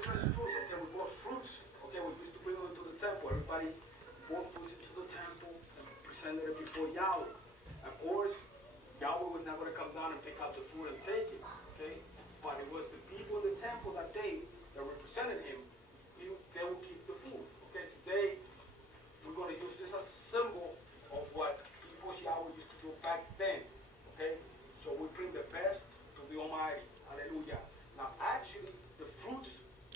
first fruits? Okay, we brought fruits. Okay, we used to bring them to the temple. Everybody brought fruits into the temple and presented it before Yahweh. Of course, Yahweh was not going to come down and pick out the fruit and take it. Okay, but it was the people in the temple that day that represented him. They would keep the food. Okay, today we're going to use this as a symbol of what people Yahweh used to do back then. Okay, so we bring the best to the Almighty. Hallelujah. Now, actually, the fruits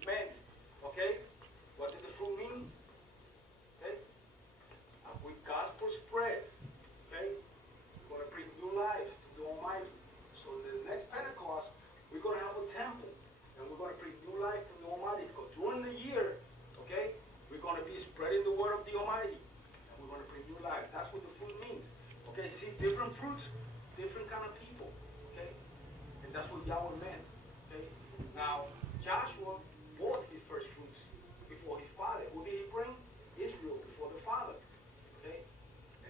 meant, okay, what did the fruit mean? Okay, with gospel spreads, okay, we're going to bring new lives to the Almighty. So the next Pentecost, we're going to have a temple, and we're going to bring new life to the Almighty. Because during the year, okay, we're going to be spreading the word of the Almighty, and we're going to bring new life. That's what the fruit means. Okay, see, different fruits, different kind of people. Okay, and that's what Yahweh meant. Okay, now Joshua brought his first fruits before his father. Who did he bring? Israel before the father. Okay,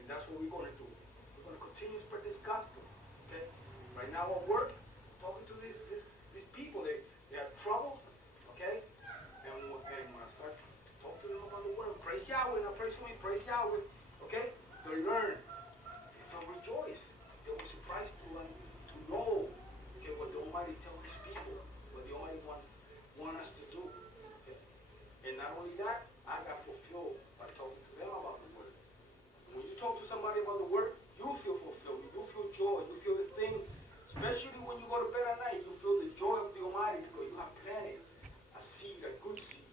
and that's what we're going to do. We're going to continue to spread this gospel. Okay, right now at work, talking to these people, they have trouble. Okay, and when I start talking to them about the word, praise Yahweh, not praise me, praise Yahweh. Okay, they learn. So rejoice. They were surprised to learn, to know, okay, what the Almighty tells His people, what the Almighty want us to do. Okay? And not only that, I got fulfilled by talking to them about the word. When you talk to somebody about the word, you feel fulfilled. You feel joy. You feel the thing. Especially when you go to bed at night, you feel the joy of the Almighty because you have planted a seed, a good seed.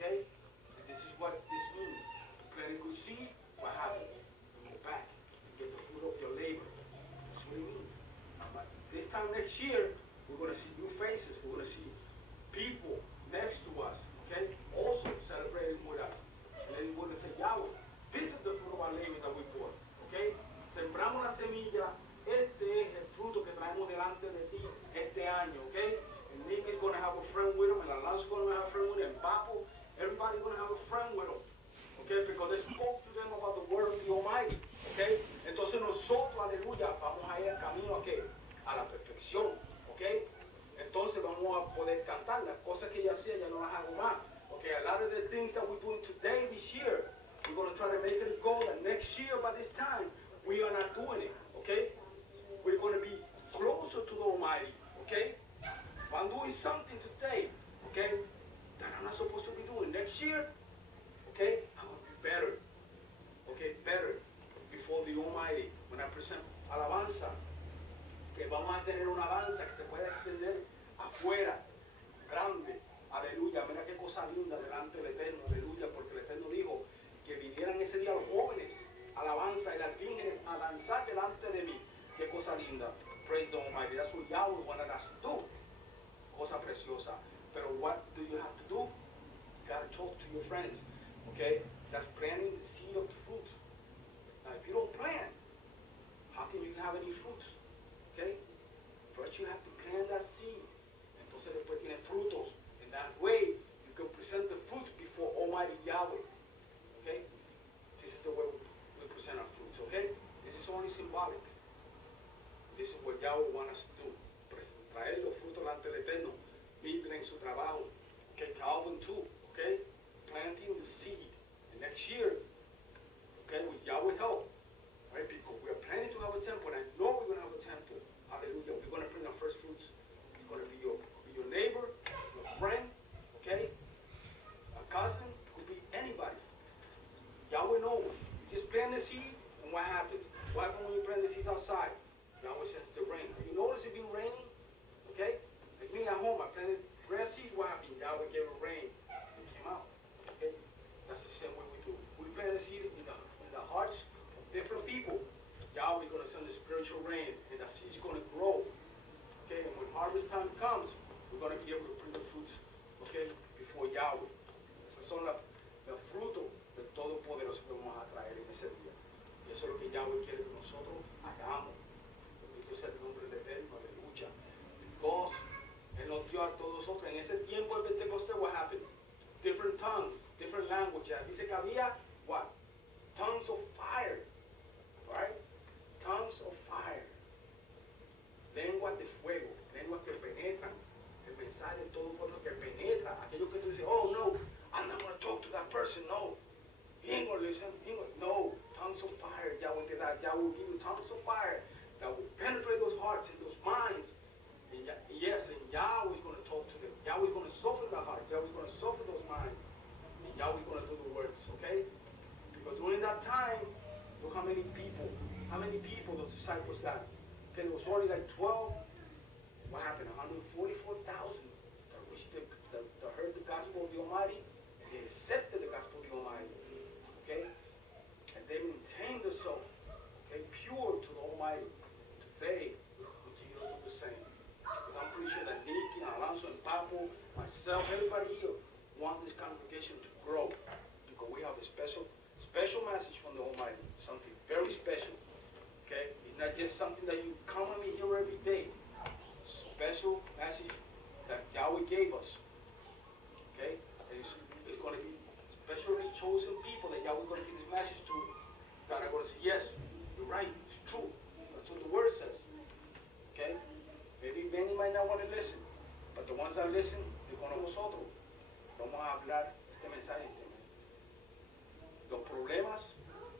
Okay? And this is what this means. You plant a good seed, what happens? You go back and get the fruit of your labor. That's what it means. But this time next year, we're going to see new faces. We're going to see people next to us, okay, also celebrating with us. And then we're going to say, Yahweh, this is the fruit of our labor that we brought, okay? Sembramos la semilla. Este es el fruto que traemos delante de ti este año, okay? And Nick is going to have a friend with him, and Alonso's going to have a friend with him, and Papo, everybody's going to have a friend with him, okay? Because they spoke to them about the word of the Almighty, okay? Entonces nosotros, aleluya, vamos a ir al camino a qué? A la perfección, okay? Entonces vamos a poder cantar las cosas que yo hacía, ya no las hago más. Okay, a lot of the things that we're doing today, this year, we're going to try to make it a goal that next year by this time, we are not doing it, okay? We're going to be closer to the Almighty, okay? If I'm doing something today, okay, that I'm not supposed to be doing next year, okay, I'm going to be better, okay, better before the Almighty. When I present alabanza, que vamos a tener una alabanza que se pueda extender afuera, grande, aleluya, mira qué cosa linda delante del Eterno, aleluya, porque el Eterno dijo que vinieran ese día los jóvenes, alabanza, y las vírgenes a danzar delante de mí, qué cosa linda, praise the Almighty, that's what Yahweh wanted us to do, cosa preciosa, pero what do you have to do? You got to talk to your friends, okay, that's planting the seed of the fruits. Now if you don't plant, how can you have any fruits? Okay? First you have to plant that seed. Entonces después tiene frutos. In that way, you can present the fruits before Almighty Yahweh. Okay? This is the way we present our fruits. Okay? This is only symbolic. This is what Yahweh wants us to do. Traer los frutos delante del Eterno. Mildred en su trabajo. Okay? Calvin too. Okay? Planting the seed. And next year, okay, with Yahweh's help, right? Because we are planning to have a temple, and I know we're going to have a temple. Hallelujah. We're going to bring our first fruits. It's going to be your neighbor, your friend, okay? A cousin, could be anybody. Yahweh knows. You just plant the seed, and what happens? What happens when you plant the seeds outside? Yahweh sends the rain. Have you noticed it's been raining? Okay? Like me at home, I planted grass seeds. What happened? Yahweh gave it rain. It came out. Okay? That's the same way we do. We plant the seed in the hearts of different people. Yahweh is going to send the spiritual rain, and that seed is going to grow. Okay, and when harvest time comes, we're going to be able to bring the fruits, okay, before Yahweh. Esos son los frutos del Todopoderoso que vamos a traer en ese día. Y eso es lo que Yahweh quiere que nosotros hagamos. Bendito sea el nombre del Eterno, aleluya. Because Él nos dio a todos nosotros. En ese tiempo del pentecoste, what happened? Different tongues, different languages. Dice que había, what? Tongues of fire, right? Tongues of fire, lenguas de fuego, lenguas que penetran, el mensaje de todo pueblo que penetra, aquello que tú disciples got? Okay, there was only like 12. What happened? 144,000 that reached that heard the gospel of the Almighty, and they accepted the gospel of the Almighty. Okay? And they maintained themselves, okay, pure to the Almighty. Today, we deal with the same. Because I'm pretty sure that Nicky, Alonso, and Papo, myself, everybody here want this congregation to grow. Because we have a special message from the Almighty. Something very special. Okay? It's not just something that you commonly hear every day. Special message that Yahweh gave us. Okay? It's going to be specially chosen people that Yahweh is going to give this message to, that are going to say, yes, you're right, it's true. That's what the word says. Okay? Maybe many might not want to listen, but the ones that listen, they're going to nosotros. Vamos a hablar este mensaje. Los problemas,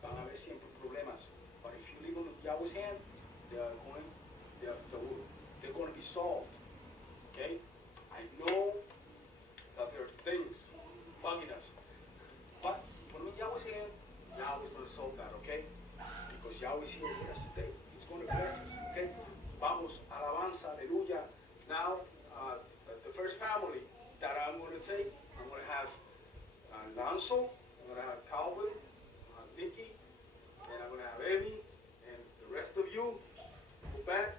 van a haber siempre problemas. But if you leave them in Yahweh's hand, they're going to be solved. Okay? I know that there are things bugging us. But put them in Yahweh's hand, Yahweh's going to solve that, okay? Because Yahweh's here with us today. He's going to bless us, okay? Vamos, alabanza, aleluya. Now, the first family that I'm going to take, I'm going to have Alonso, I'm going to have Calvin, Nicky, and I'm going to have Evie, and the rest of you, go back,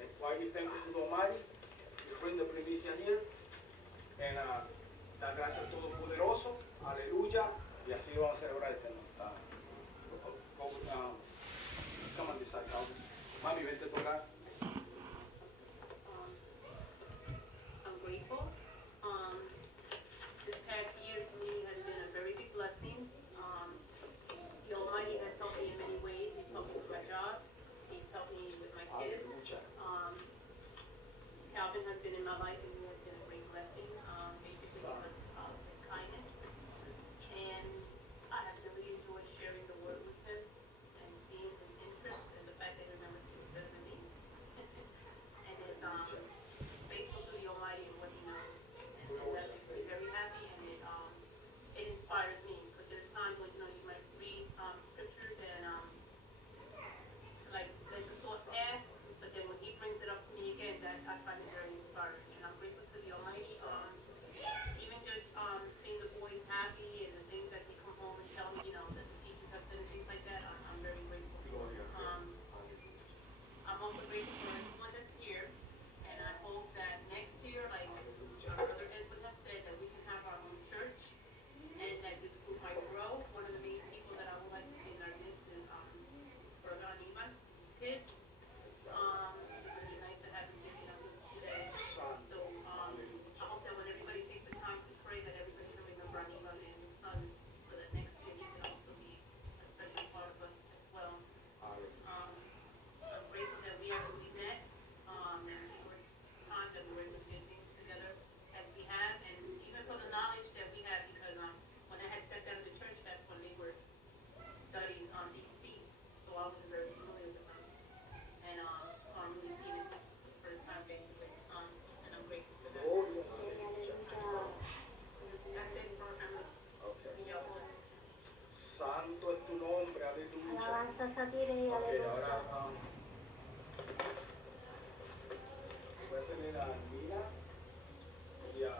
and while you thank you to the Almighty, you bring the primicia here, and dar gracias al Todopoderoso, aleluya, y así vamos a celebrar este año. Come on this side, Calvin. Mami, vente a tocar. I'm grateful. This past year to me has been a very big blessing. The Almighty has helped me in many ways. He's helped me with my job. He's helped me with my kids. Calvin has been in my life and he has been a great blessing, basically because of his kindness. And I have really enjoyed sharing the word with him and seeing his interest and the fact that he remembers things better than me. And is faithful to the Almighty and what he knows. And that makes me very happy, and it inspires me. Because there's times when you might read scriptures and to like let your thought pass, but then when he brings it up to me again, that I find it very inspiring. And I'm grateful to the Almighty. Even just seeing the boys happy and the things that they come home and tell me, that the teachers have said and things like that, I'm very grateful. I'm also grateful for everyone that's here, and I hope that next year, like our brother Edwin has said, that we can have our own church, and that this group might grow. One of the main people that I would like to see in our midst is Brother Aniba, his kids. It would be nice to have him giving up his today. So I hope that when everybody takes the time to pray, that everybody can remember Aniba and his sons, so that next year he can also be a special part of us as well. I'm grateful that we actually met in a short time, that we were able to get things together as we have, and even for the knowledge that we have, because when I had stepped out of the church, that's when they were studying these feasts, so I wasn't very familiar with them, and so I'm really seeing it for the first time basically, and I'm grateful for that. That's it for family. Okay. Yahoo. Santo es tu nombre, aleluya. Alabanzas a ti, Rey, Okay, ahora aleluya. voy a tener a Nina y a